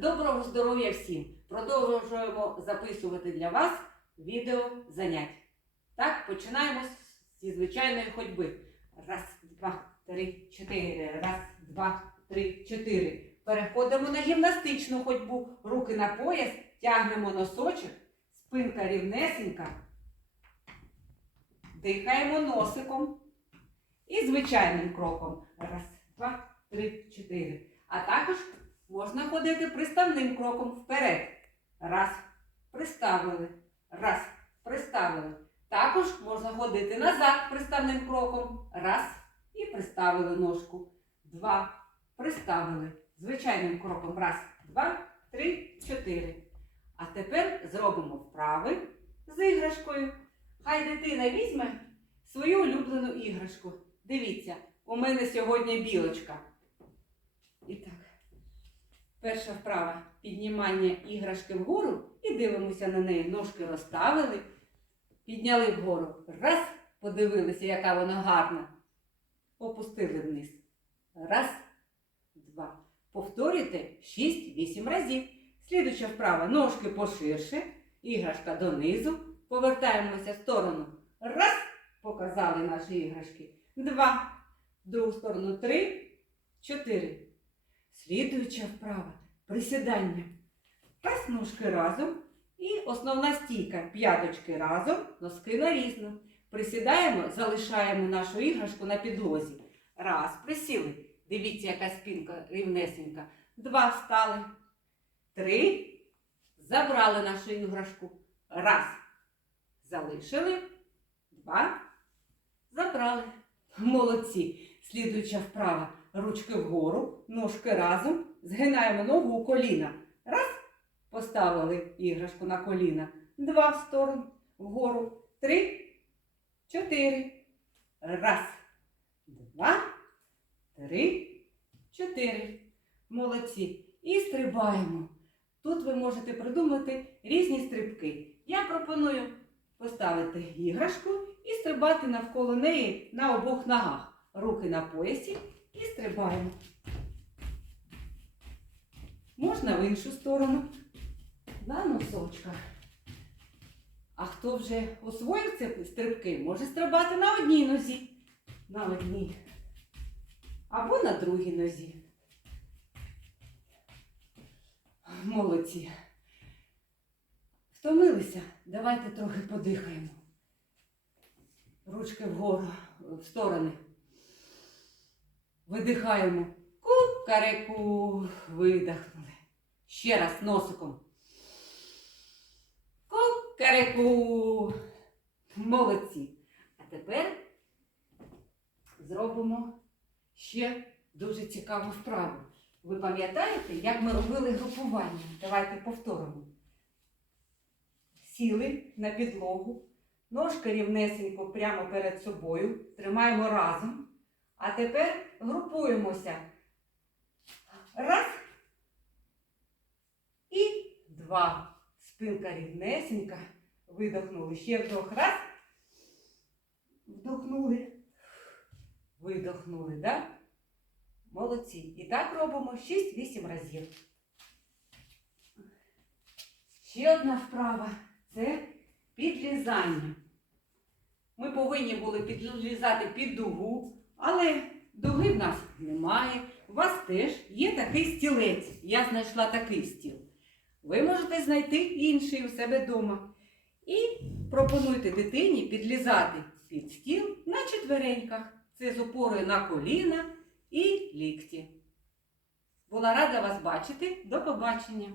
Доброго здоров'я всім! Продовжуємо записувати для вас відео занять. Так, починаємо зі звичайної ходьби. Раз, два, три, чотири. Раз, два, три, чотири. Переходимо на гімнастичну ходьбу. Руки на пояс, тягнемо носочок, спинка рівнесенька. Дихаємо носиком. І звичайним кроком. Раз, два, три, чотири. А також можна ходити приставним кроком вперед. Раз, приставили. Раз, приставили. Також можна ходити назад приставним кроком. Раз і приставили ножку. Два, приставили. Звичайним кроком. Раз, два, три, чотири. А тепер зробимо вправи з іграшкою. Хай дитина візьме свою улюблену іграшку. Дивіться, у мене сьогодні білочка. І так. Перша вправа піднімання іграшки вгору і дивимося на неї. Ножки розставили, підняли вгору. Раз, подивилися, яка вона гарна. Опустили вниз. Раз, два. Повторюйте 6-8 разів. Слідуча вправа. Ножки поширше, іграшка донизу. Повертаємося в сторону. Раз, показали наші іграшки. Два. В другу сторону. Три, чотири. Слідуюча вправа присідання. Раз ножки разом. І основна стійка. П'яточки разом, носки нарізно. Присідаємо, залишаємо нашу іграшку на підлозі. Раз, присіли. Дивіться, яка спинка рівнесенька. Два встали. Три. Забрали нашу іграшку. Раз. Залишили. Два. Забрали. Молодці. Слідуюча вправа. Ручки вгору, ножки разом. Згинаємо ногу у коліна. Раз. Поставили іграшку на коліна. Два в сторону. Вгору. Три. Чотири. Раз. Два. Три. Чотири. Молодці. І стрибаємо. Тут ви можете придумати різні стрибки. Я пропоную поставити іграшку і стрибати навколо неї на обох ногах. Руки на поясі і стрибаємо. Можна в іншу сторону. На носочках. А хто вже освоїв ці стрибки, може стрибати на одній нозі. На одній. Або на другій нозі. Молодці. Втомилися? Давайте трохи подихаємо. Ручки вгору, в сторони. Видихаємо. Кукареку. Видихнули. Ще раз носиком. Кукареку. Молодці. А тепер зробимо ще дуже цікаву вправу. Ви пам'ятаєте, як ми робили групування? Давайте повторимо. Сіли на підлогу, ножки рівнесенько прямо перед собою, тримаємо разом. А тепер групуємося. Раз. І два. Спинка рівнесенька. Видохнули. Ще вдох. Раз. Вдохнули. Видохнули, да? Молодці. І так робимо 6-8 разів. Ще одна вправа це підлізання. Ми повинні були підлізати під дугу, але дуги в нас немає. У вас теж є такий стілець. Я знайшла такий стіл. Ви можете знайти інший у себе вдома. І пропонуйте дитині підлізати під стіл на четвереньках. Це з опорою на коліна і лікті. Була рада вас бачити. До побачення!